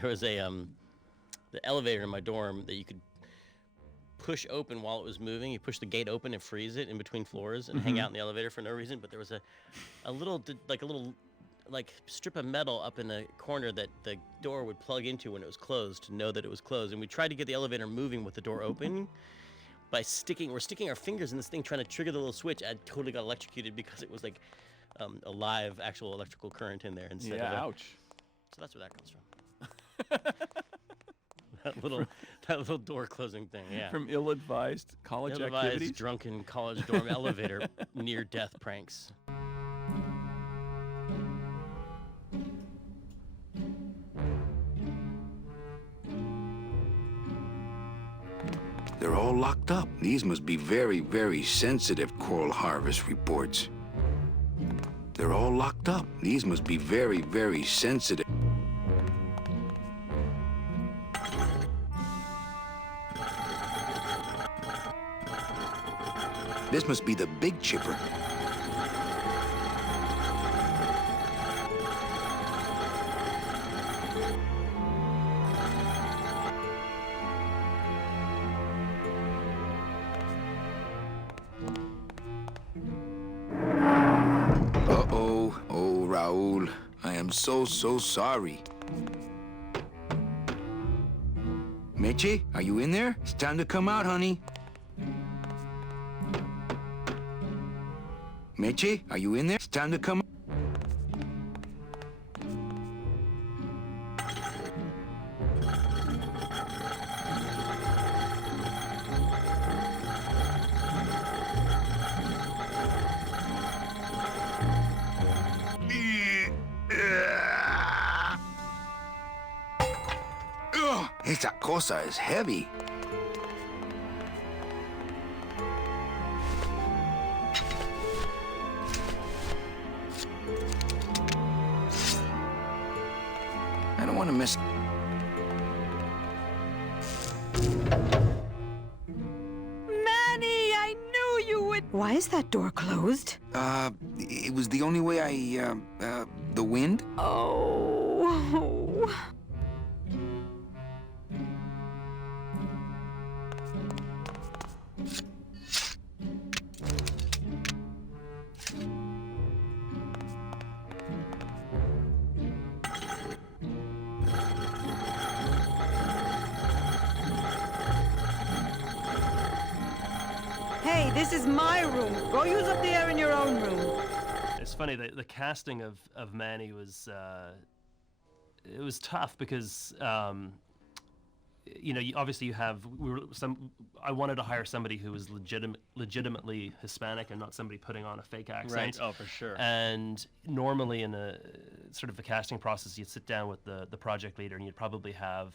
there was a the elevator in my dorm that you could push open while it was moving. You push the gate open and freeze it in between floors and hang out in the elevator for no reason. But there was a little strip of metal up in the corner that the door would plug into when it was closed to know that it was closed. And we tried to get the elevator moving with the door open by sticking our fingers in this thing trying to trigger the little switch. I totally got electrocuted because it was like a live actual electrical current in there instead of ouch. So that's where that comes from. that little door closing thing, yeah. From ill-advised college activities? Drunken college dorm elevator near-death pranks. They're all locked up. These must be very, very sensitive coral harvest reports. They're all locked up. These must be very, very sensitive. This must be the big chipper. Uh-oh. Oh, Raul. I am so sorry. Mytee, are you in there? It's time to come out, honey. Mytee, are you in there? It's time to come. Esa cosa is heavy. I don't want to miss. Manny, I knew you would. Why is that door closed? It was the only way the wind? Oh. Hey, this is my room. Go use up the air in your own room. It's funny, the casting of Manny was it was tough because obviously you have I wanted to hire somebody who was legitimately Hispanic and not somebody putting on a fake accent. Right. Oh, for sure. And normally in a sort of a casting process, you'd sit down with the project leader and you'd probably have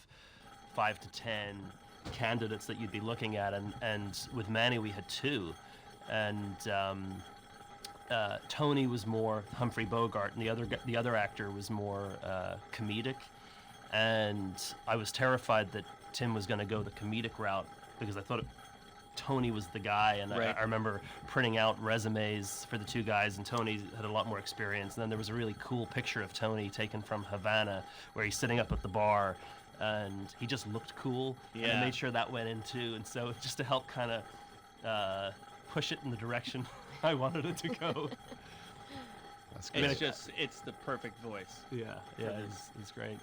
5 to 10 candidates that you'd be looking at, and with Manny we had 2, and Tony was more Humphrey Bogart, and the other actor was more comedic, and I was terrified that Tim was going to go the comedic route because I thought Tony was the guy, and right. I remember printing out resumes for the 2 guys, and Tony had a lot more experience. And then there was a really cool picture of Tony taken from Havana where he's sitting up at the bar and he just looked cool. Yeah. And I made sure that went in too, and so just to help kind of push it in the direction I wanted it to go. That's great. It's the perfect voice. Yeah, it's great.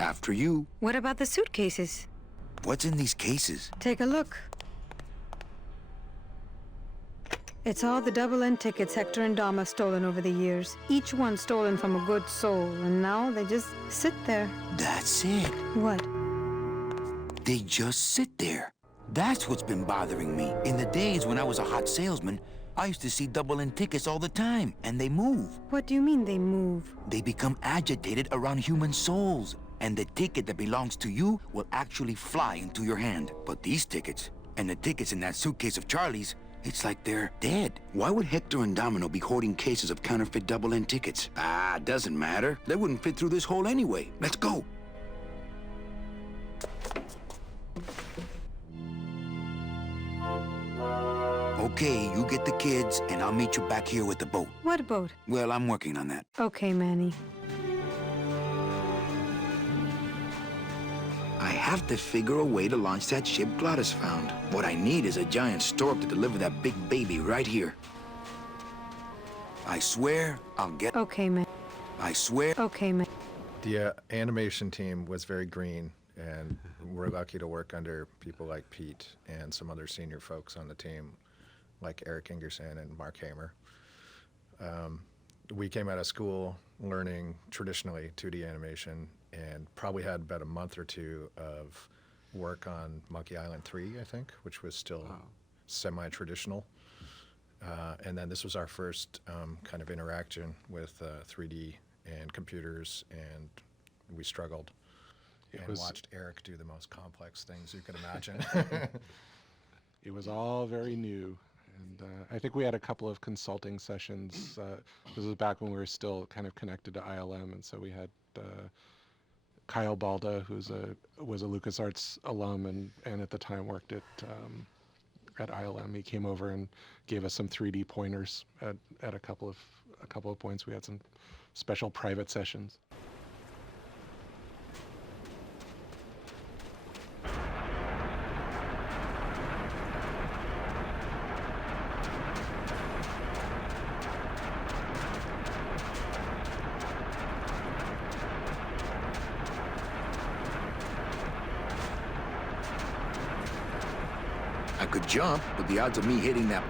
After you. What about the suitcases? What's in these cases? Take a look. It's all the double-end tickets Hector and Dom have stolen over the years. Each one stolen from a good soul, and now they just sit there. That's it. What? They just sit there. That's what's been bothering me. In the days when I was a hot salesman, I used to see double-end tickets all the time, and they move. What do you mean they move? They become agitated around human souls, and the ticket that belongs to you will actually fly into your hand. But these tickets, and the tickets in that suitcase of Charlie's, it's like they're dead. Why would Hector and Domino be hoarding cases of counterfeit double-end tickets? Ah, doesn't matter. They wouldn't fit through this hole anyway. Let's go. Okay, you get the kids, and I'll meet you back here with the boat. What boat? Well, I'm working on that. Okay, Manny. I have to figure a way to launch that ship Glottis found. What I need is a giant stork to deliver that big baby right here. I swear I'll get... Okay, man. I swear... Okay, man. The animation team was very green, and we're lucky to work under people like Pete and some other senior folks on the team, like Eric Ingerson and Mark Hamer. We came out of school learning traditionally 2D animation and probably had about a month or two of work on Monkey Island 3, I think, which was still semi-traditional. And then this was our first kind of interaction with 3D and computers, and we struggled and watched Eric do the most complex things you could imagine. It was all very new. And I think we had a couple of consulting sessions. This was back when we were still kind of connected to ILM, and so we had Kyle Balda, was a LucasArts alum and at the time worked at ILM. He came over and gave us some 3D pointers at a couple of points. We had some special private sessions. I could jump, but the odds of me hitting that...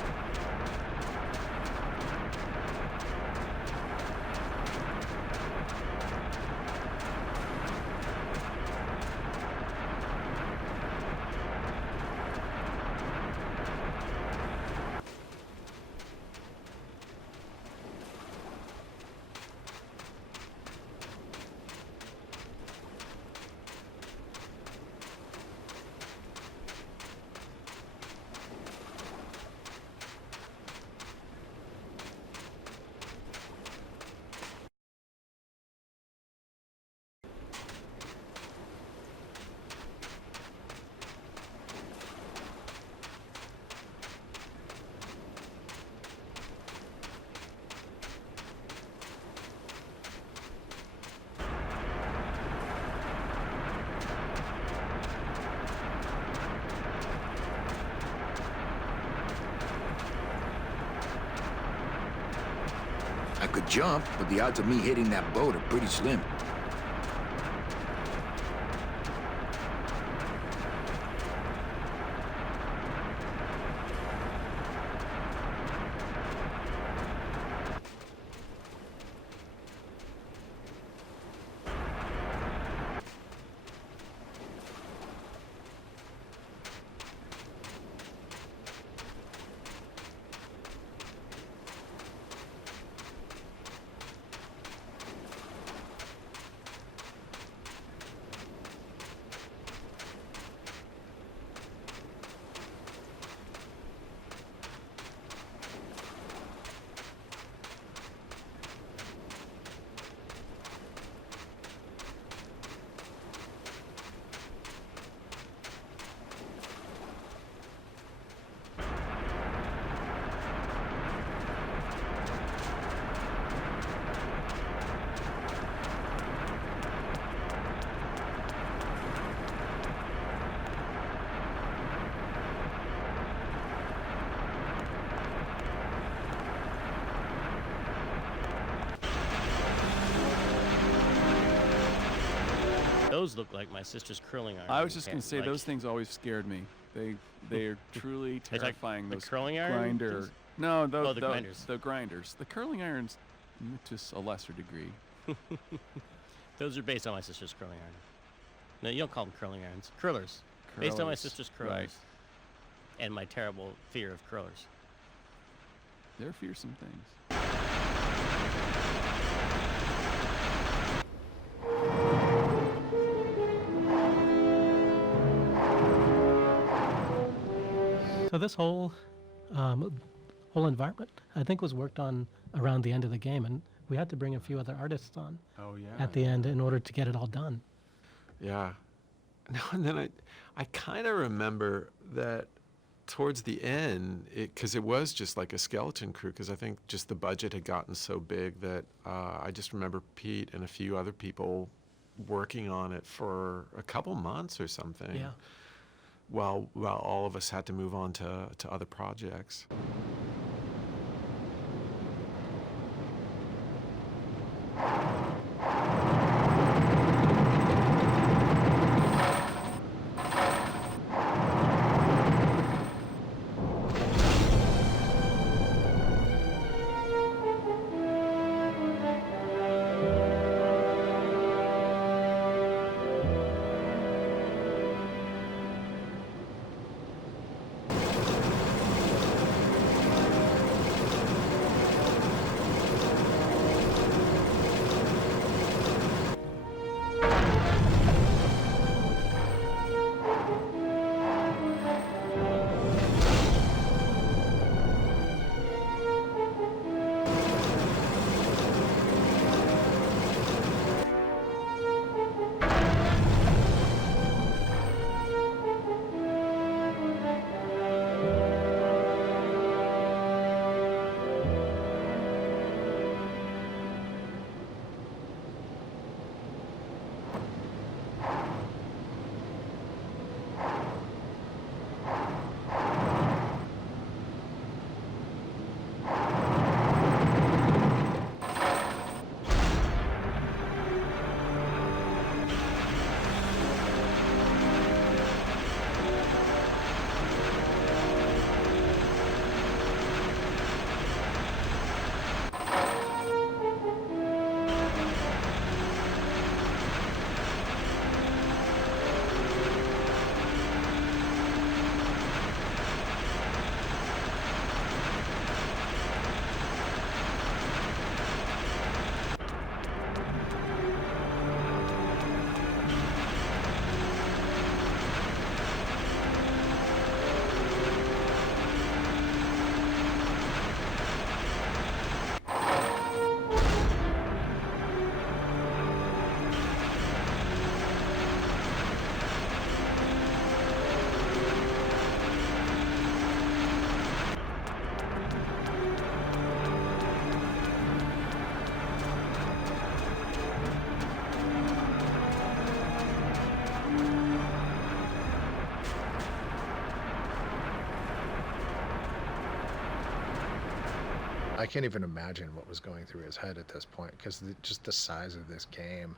I could jump, but the odds of me hitting that boat are pretty slim. Those look like my sister's curling iron. I was just going to say, those things always scared me. They're truly They talk- terrifying. the Those curling iron grinder. things? No, Oh, the grinders. The grinders. The curling irons, to a lesser degree. Those are based on my sister's curling iron. No, you don't call them curling irons. Curlers. Based on my Curlers, sister's curlers. right. And my terrible fear of curlers. They're fearsome things. So this whole environment, I think, was worked on around the end of the game, and we had to bring a few other artists on Oh yeah. at the end in order to get it all done. Yeah. No, and then I kind of remember that towards the end, because it was just like a skeleton crew, because I think just the budget had gotten so big that I just remember Pete and a few other people working on it for a couple months or something. Yeah. While all of us had to move on to other projects. I can't even imagine what was going through his head at this point, because just the size of this game,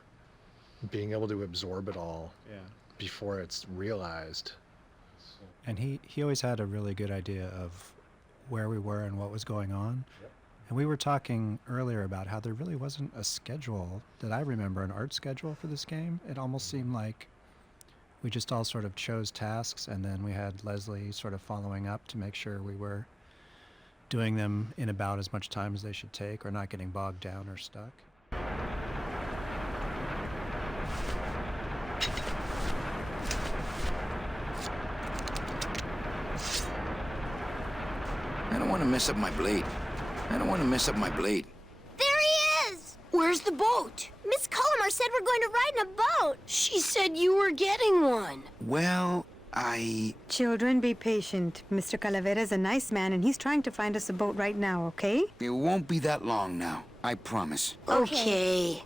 being able to absorb it all before it's realized. And he always had a really good idea of where we were and what was going on. Yep. And we were talking earlier about how there really wasn't a schedule that I remember, an art schedule for this game. It almost seemed like we just all sort of chose tasks, and then we had Leslie sort of following up to make sure we were doing them in about as much time as they should take, or not getting bogged down or stuck. I don't want to mess up my blade. I don't want to mess up my blade. There he is! Where's the boat? Miss Cullimer said we're going to ride in a boat. She said you were getting one. Well, Children, be patient. Mr. Calavera's a nice man, and he's trying to find us a boat right now, okay? It won't be that long now. I promise. Okay.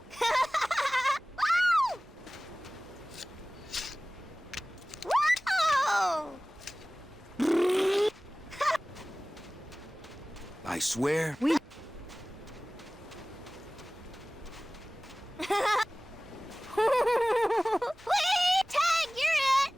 Whoa! I swear. We... Wait! Tag, you're it!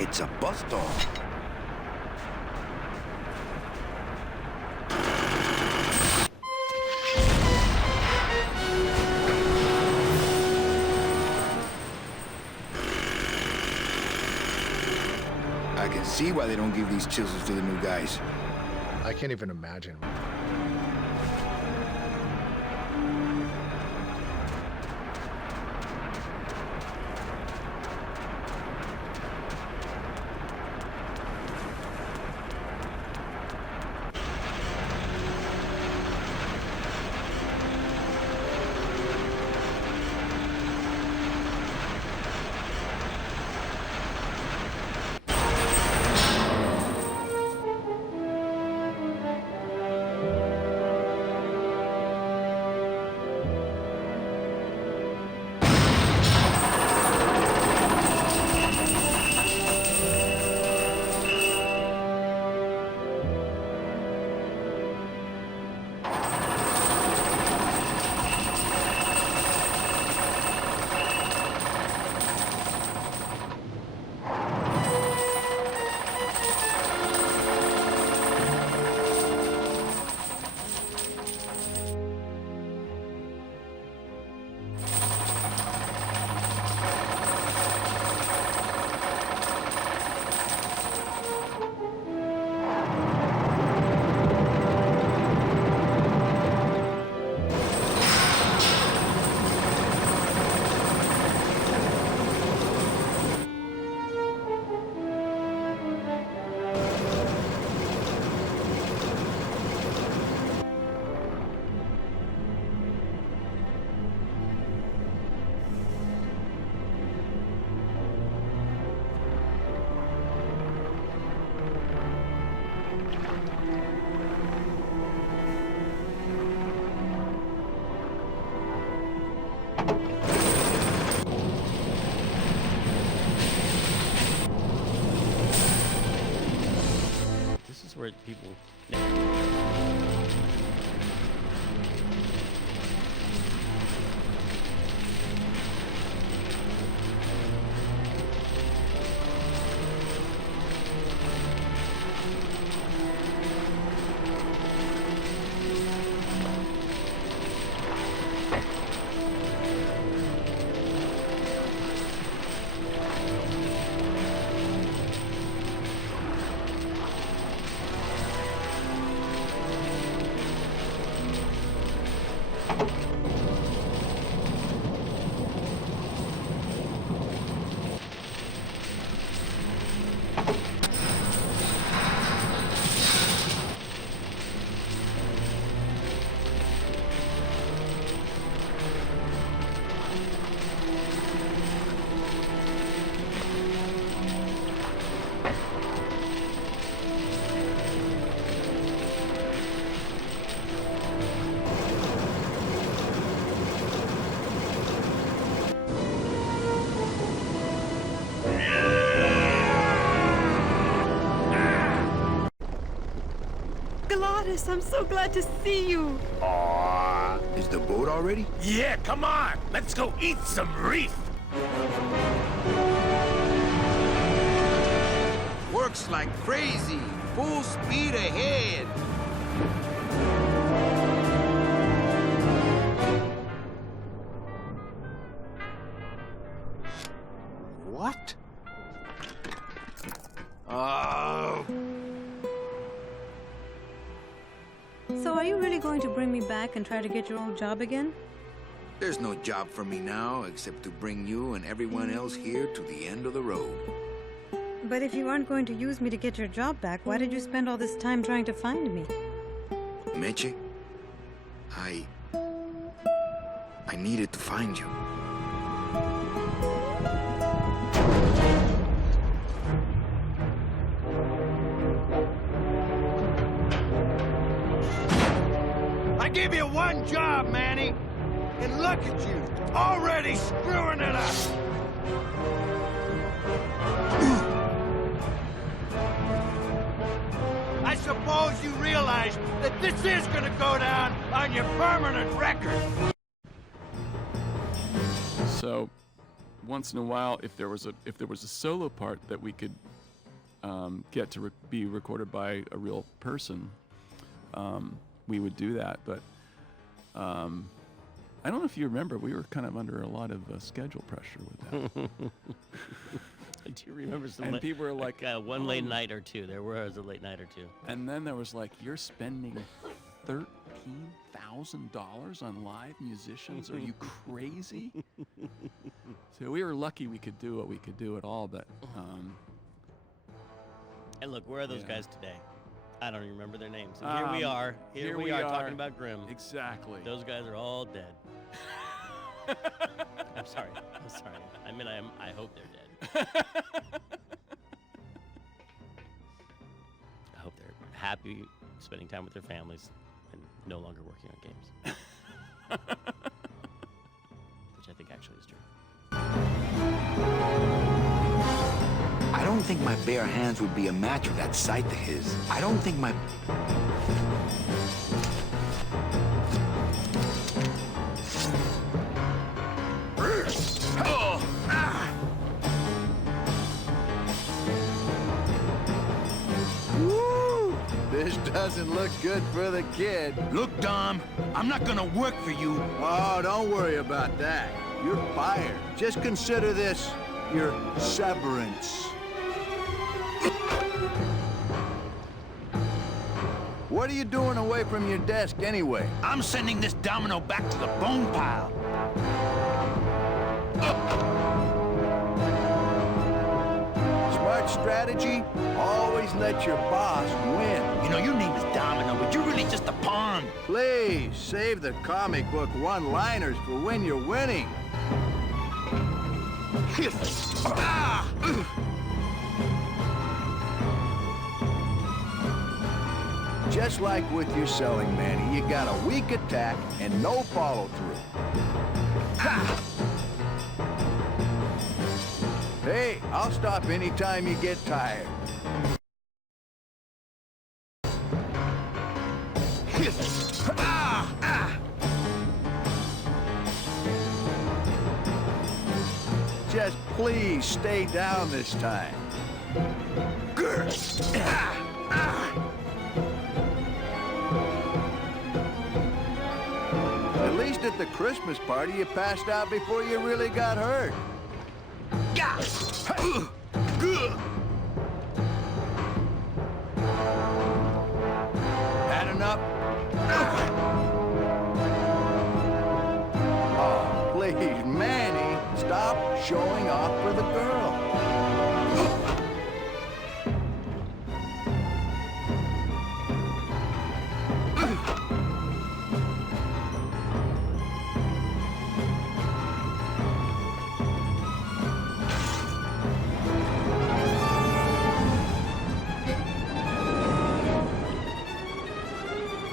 It's a bus stall. I can see why they don't give these chisels to the new guys. I can't even imagine. This is where people. Gladys, I'm so glad to see you. Aww. Is the boat already? Yeah, come on. Let's go eat some reef. Works like crazy. Full speed ahead. What? Oh. So are you really going to bring me back and try to get your old job again? There's no job for me now except to bring you and everyone else here to the end of the road. But if you aren't going to use me to get your job back, why did you spend all this time trying to find me? Meche, I needed to find you. I gave you one job, Manny. And look at you, already screwing it up. I suppose you realize that this is gonna go down on your permanent record. So, once in a while, if there was a solo part that we could get to be recorded by a real person, we would do that. But I don't know if you remember, we were kind of under a lot of schedule pressure with that. I do remember some. And people were like, one late night or two. There was a late night or two. And then there was like, you're spending $13,000 on live musicians? Are you crazy? So we were lucky we could do what we could do at all, but. And look, where are those guys today? I don't even remember their names. And here we are talking about Grimm. Exactly. Those guys are all dead. I'm sorry. I mean, I hope they're dead. I hope they're happy spending time with their families and no longer working on games. Which I think actually is true. I don't think my bare hands would be a match for that sight of his. I don't think my... This doesn't look good for the kid. Look, Dom, I'm not gonna work for you. Oh, don't worry about that. You're fired. Just consider this your severance. What are you doing away from your desk anyway? I'm sending this domino back to the bone pile. Smart strategy, always let your boss win. You know, your name is Domino, but you're really just a pawn. Please, save the comic book one-liners for when you're winning. Just like with your selling, Manny, you got a weak attack and no follow-through. Hey, I'll stop anytime you get tired. Just please stay down this time. At least at the Christmas party, you passed out before you really got hurt. Had enough? Oh, please, Manny, stop showing off for the girl.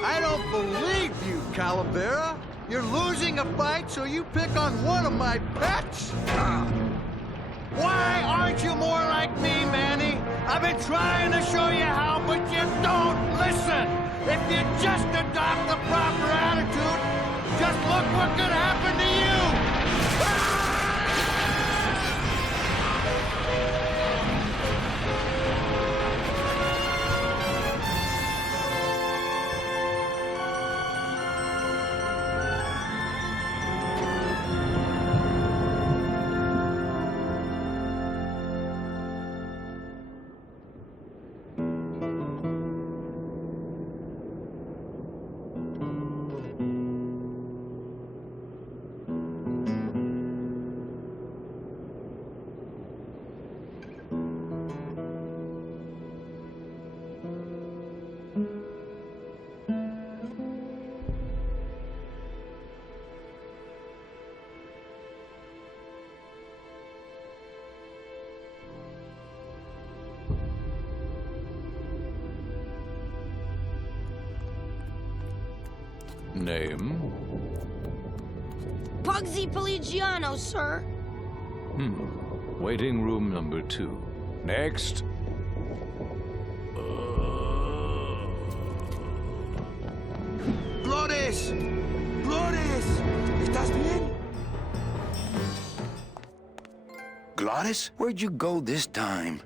I don't believe you, Calavera. You're losing a fight, so you pick on one of my pets? Why aren't you more like me, Manny? I've been trying to show you how, but you don't listen. If you just adopt the proper attitude, just look what could happen to you. Name? Pugsy Pelagiano, sir. Waiting room number 2. Next. ¡Flores! ¡Flores! ¿Estás bien? Glottis, where'd you go this time?